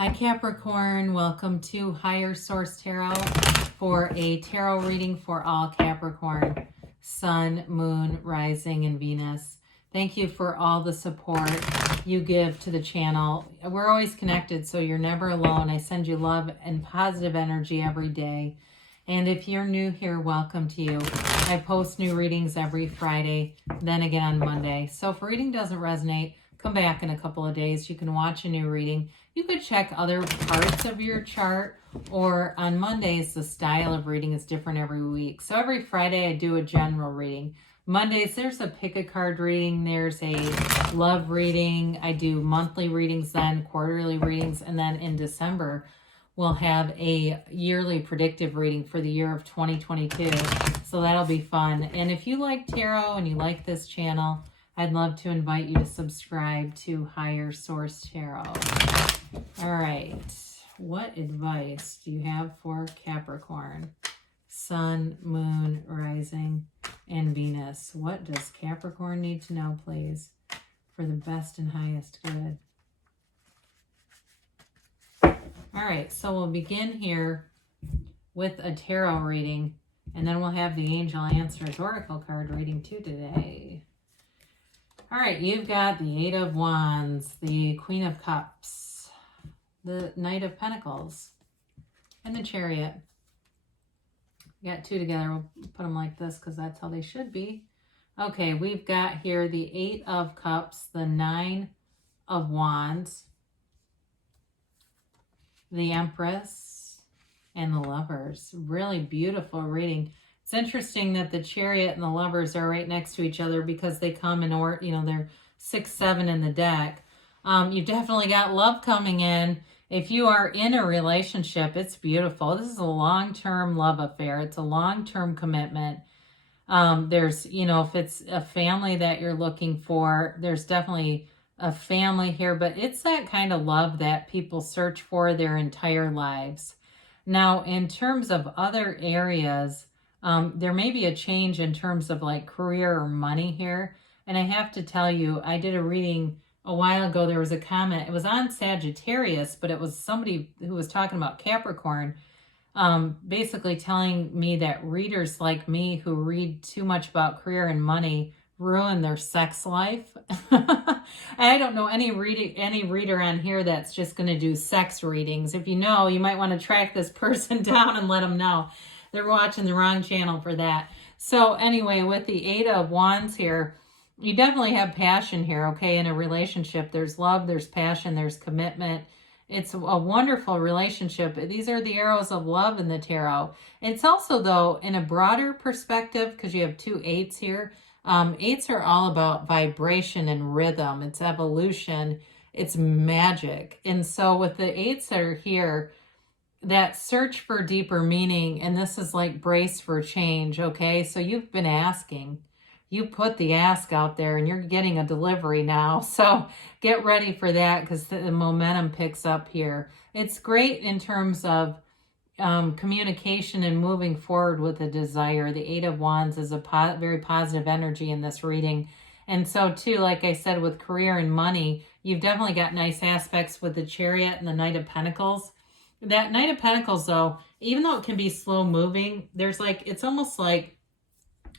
Hi Capricorn, welcome to Higher Source Tarot for a tarot reading for all Capricorn, Sun, Moon, Rising, and Venus. Thank you for all the support you give to the channel. We're always connected, so you're never alone. I send you love and positive energy every day. And if you're new here, welcome to you. I post new readings every Friday, then again on Monday. So if a reading doesn't resonate, come back in a couple of days. You can watch a new reading. You could check other parts of your chart, or on Mondays, the style of reading is different every week. So every Friday, I do a general reading. Mondays, there's a pick a card reading. There's a love reading. I do monthly readings, then quarterly readings. And then in December, we'll have a yearly predictive reading for the year of 2022. So that'll be fun. And if you like tarot and you like this channel, I'd love to invite you to subscribe to Higher Source Tarot. All right, what advice do you have for Capricorn? Sun, Moon, Rising, and Venus. What does Capricorn need to know, please, for the best and highest good? All right, so we'll begin here with a tarot reading, and then we'll have the Angel Answers Oracle card reading too today. All right, you've got the Eight of Wands, the Queen of Cups, the Knight of Pentacles, and the Chariot. You got two together. We'll put them like this because that's how they should be. Okay, we've got here the Eight of Cups, the Nine of Wands, the Empress, and the Lovers. Really beautiful reading. It's interesting that the Chariot and the Lovers are right next to each other because they come in order, they're 6, 7 in the deck. You've definitely got love coming in. If you are in a relationship, it's beautiful. This is a long-term love affair. It's a long-term commitment. There's, if it's a family that you're looking for, there's definitely a family here, but it's that kind of love that people search for their entire lives. Now, in terms of other areas, there may be a change in terms of like career or money here. And I have to tell you, I did a reading a while ago. There was a comment. It was on Sagittarius, but it was somebody who was talking about Capricorn, basically telling me that readers like me who read too much about career and money ruin their sex life. I don't know any reader on here that's just going to do sex readings. If you know, you might want to track this person down and let them know. They're watching the wrong channel for that. So anyway, with the Eight of Wands here, you definitely have passion here, okay? In a relationship, there's love, there's passion, there's commitment. It's a wonderful relationship. These are the arrows of love in the tarot. It's also, though, in a broader perspective, because you have two eights here. Eights are all about vibration and rhythm. It's evolution. It's magic. And so with the eights that are here, that search for deeper meaning, and this is like brace for change, okay? So you've been asking. You put the ask out there and you're getting a delivery now. So get ready for that because the momentum picks up here. It's great in terms of communication and moving forward with a desire. The Eight of Wands is a very positive energy in this reading. And so too, like I said, with career and money, you've definitely got nice aspects with the Chariot and the Knight of Pentacles. That Knight of Pentacles, though, even though it can be slow moving, it's almost like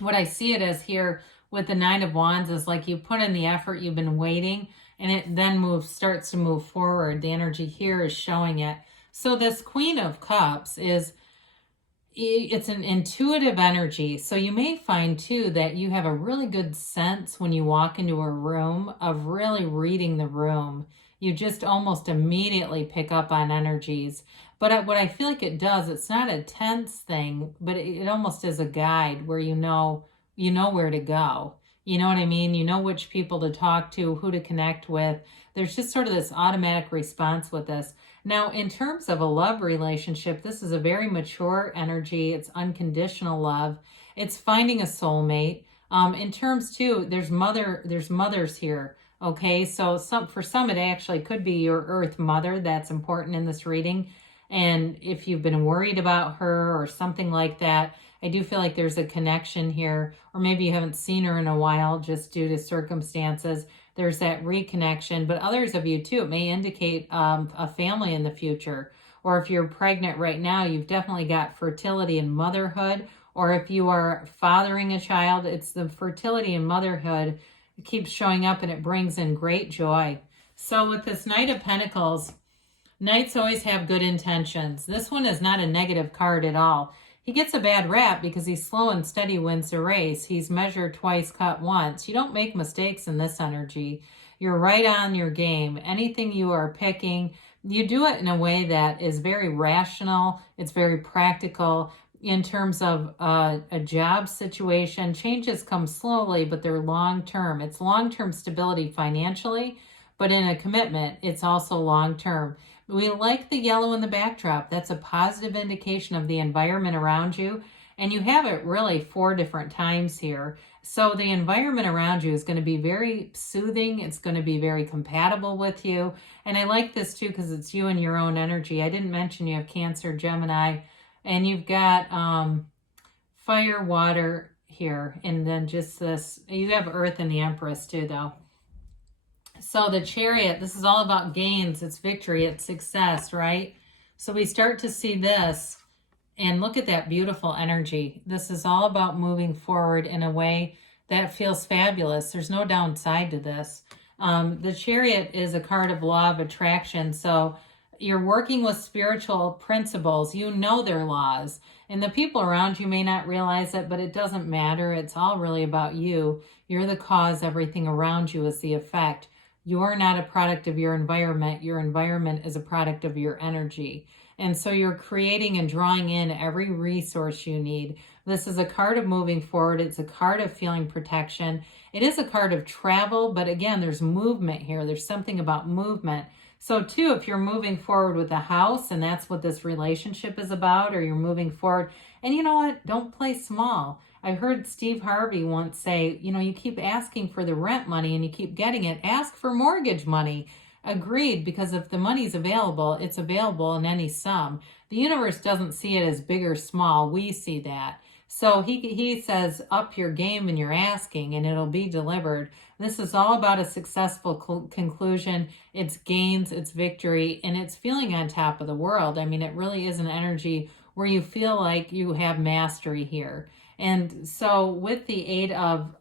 what I see it as here with the Nine of Wands is like you put in the effort, you've been waiting, and it then starts to move forward. The energy here is showing it. So this Queen of Cups it's an intuitive energy. So you may find too that you have a really good sense when you walk into a room of really reading the room. You just almost immediately pick up on energies. But what I feel like it does, it's not a tense thing, but it almost is a guide where you know where to go. You know what I mean? You know which people to talk to, who to connect with. There's just sort of this automatic response with this. Now, in terms of a love relationship, this is a very mature energy. It's unconditional love. It's finding a soulmate. In terms too, there's mothers here. Okay, so for some, it actually could be your Earth Mother that's important in this reading. And if you've been worried about her or something like that, I do feel like there's a connection here. Or maybe you haven't seen her in a while just due to circumstances. there's that reconnection. But others of you too, it may indicate a family in the future. Or if you're pregnant right now, you've definitely got fertility and motherhood. Or if you are fathering a child, it's the fertility and motherhood. It keeps showing up and it brings in great joy. So with this Knight of Pentacles, Knights always have good intentions. This one is not a negative card at all. He gets a bad rap because he's slow and steady wins the race. He's measured twice, cut once. You don't make mistakes in this energy. You're right on your game. Anything you are picking, you do it in a way that is very rational. It's very practical. In terms of a job situation, changes come slowly, but they're long-term. It's long-term stability financially, but in a commitment, it's also long-term. We like the yellow in the backdrop. That's a positive indication of the environment around you. And you have it really 4 different times here. So the environment around you is going to be very soothing. It's going to be very compatible with you. And I like this too because it's you and your own energy. I didn't mention you have Cancer, Gemini, and you've got fire, water here. And then just this, you have Earth and the Empress too though. So the Chariot, this is all about gains. It's victory. It's success, right? So we start to see this. And look at that beautiful energy. This is all about moving forward in a way that feels fabulous. There's no downside to this. The Chariot is a card of law of attraction. So you're working with spiritual principles. You know their laws. And the people around you may not realize it, but it doesn't matter. It's all really about you. You're the cause. Everything around you is the effect. You're not a product of your environment. Your environment is a product of your energy. And so you're creating and drawing in every resource you need. This is a card of moving forward. It's a card of feeling protection. It is a card of travel, but again, there's movement here. There's something about movement. So too, if you're moving forward with a house and that's what this relationship is about, or you're moving forward, and you know what? Don't play small. I heard Steve Harvey once say, you know, you keep asking for the rent money and you keep getting it. Ask for mortgage money. Agreed, because if the money's available, it's available in any sum. The universe doesn't see it as big or small. We see that. So he says, up your game and you're asking and it'll be delivered. This is all about a successful conclusion. It's gains, it's victory, and it's feeling on top of the world. I mean, it really is an energy where you feel like you have mastery here. And so with the 8 of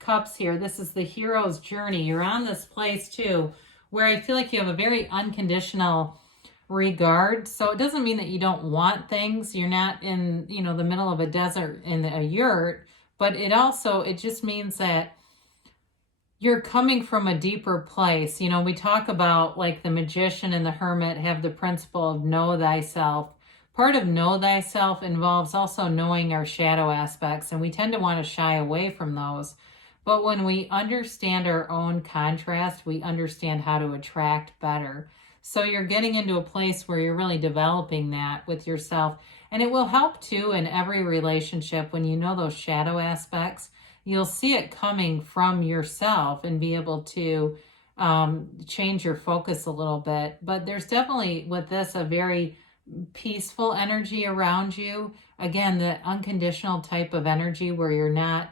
Cups here, this is the hero's journey. You're on this place too, where I feel like you have a very unconditional regard. So it doesn't mean that you don't want things. You're not in, you know, the middle of a desert in a yurt, but it just means that you're coming from a deeper place. You know, we talk about like the magician and the hermit have the principle of know thyself. Part of know thyself involves also knowing our shadow aspects, and we tend to want to shy away from those. But when we understand our own contrast, we understand how to attract better. So you're getting into a place where you're really developing that with yourself. And it will help too in every relationship when you know those shadow aspects. You'll see it coming from yourself and be able to change your focus a little bit. But there's definitely with this a very peaceful energy around you. Again, the unconditional type of energy where you're not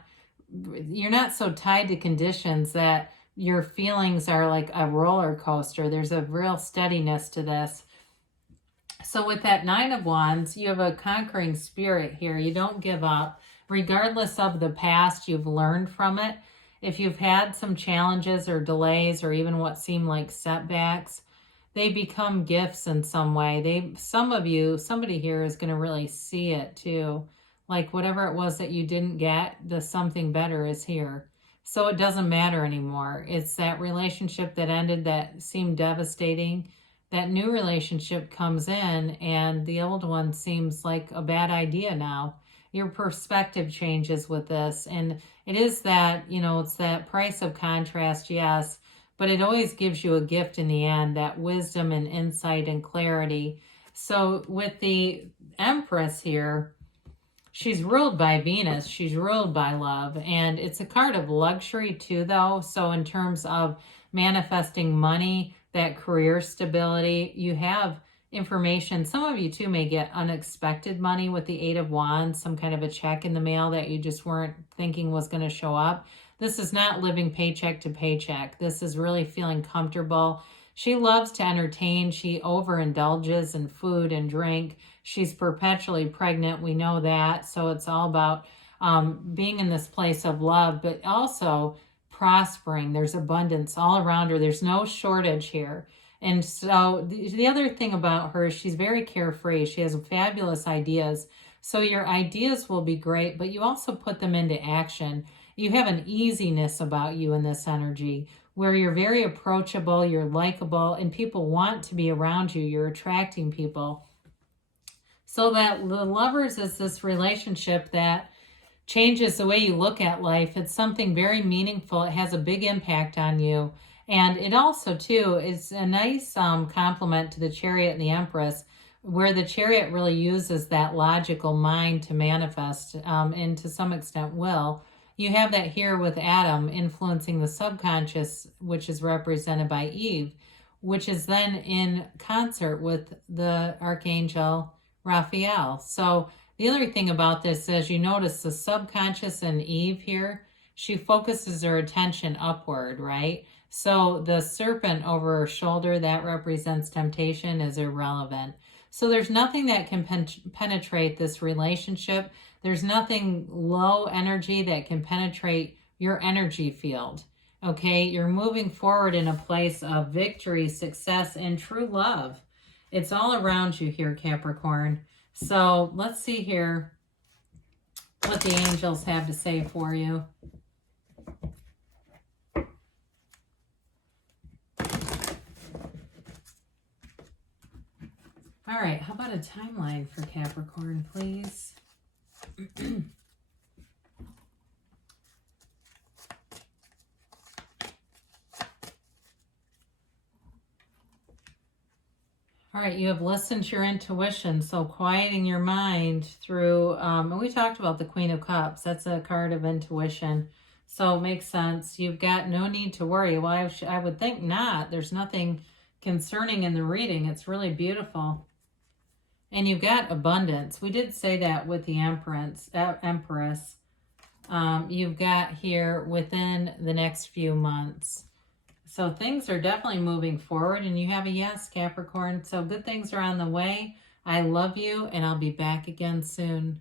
so tied to conditions that your feelings are like a roller coaster. There's a real steadiness to this. So with that 9 of Wands, you have a conquering spirit here. You don't give up. Regardless of the past, you've learned from it. If you've had some challenges or delays or even what seem like setbacks, they become gifts in some way. Somebody here is going to really see it too. Like whatever it was that you didn't get, the something better is here. So it doesn't matter anymore. It's that relationship that ended that seemed devastating. That new relationship comes in and the old one seems like a bad idea now. Your perspective changes with this. And it is that, you know, it's that price of contrast, yes, but it always gives you a gift in the end, that wisdom and insight and clarity. So with the Empress here, she's ruled by Venus. She's ruled by love. And it's a card of luxury too, though. So in terms of manifesting money, that career stability, you have information. Some of you too may get unexpected money with the 8 of Wands, some kind of a check in the mail that you just weren't thinking was going to show up. This is not living paycheck to paycheck. This is really feeling comfortable. She loves to entertain. She overindulges in food and drink. She's perpetually pregnant. We know that. So it's all about being in this place of love, but also prospering. There's abundance all around her. There's no shortage here. And so the other thing about her is she's very carefree. She has fabulous ideas. So your ideas will be great, but you also put them into action. You have an easiness about you in this energy where you're very approachable, you're likable, and people want to be around you. You're attracting people. So that the Lovers is this relationship that changes the way you look at life. It's something very meaningful. It has a big impact on you. And it also, too, is a nice complement to the Chariot and the Empress, where the Chariot really uses that logical mind to manifest, and to some extent will. You have that here with Adam influencing the subconscious, which is represented by Eve, which is then in concert with the Archangel Raphael. So the other thing about this is you notice the subconscious in Eve here, she focuses her attention upward, right? So the serpent over her shoulder, that represents temptation, is irrelevant. So there's nothing that can penetrate this relationship. There's nothing low energy that can penetrate your energy field. Okay, you're moving forward in a place of victory, success, and true love. It's all around you here, Capricorn. So let's see here what the angels have to say for you. All right, how about a timeline for Capricorn, please? All right, you have listened to your intuition, so quieting your mind through, and we talked about the Queen of Cups. That's a card of intuition, so it makes sense. You've got no need to worry. Well, I would think not. There's nothing concerning in the reading. It's really beautiful. And you've got abundance. We did say that with the Empress. You've got here within the next few months. So things are definitely moving forward, and you have a yes, Capricorn. So good things are on the way. I love you, and I'll be back again soon.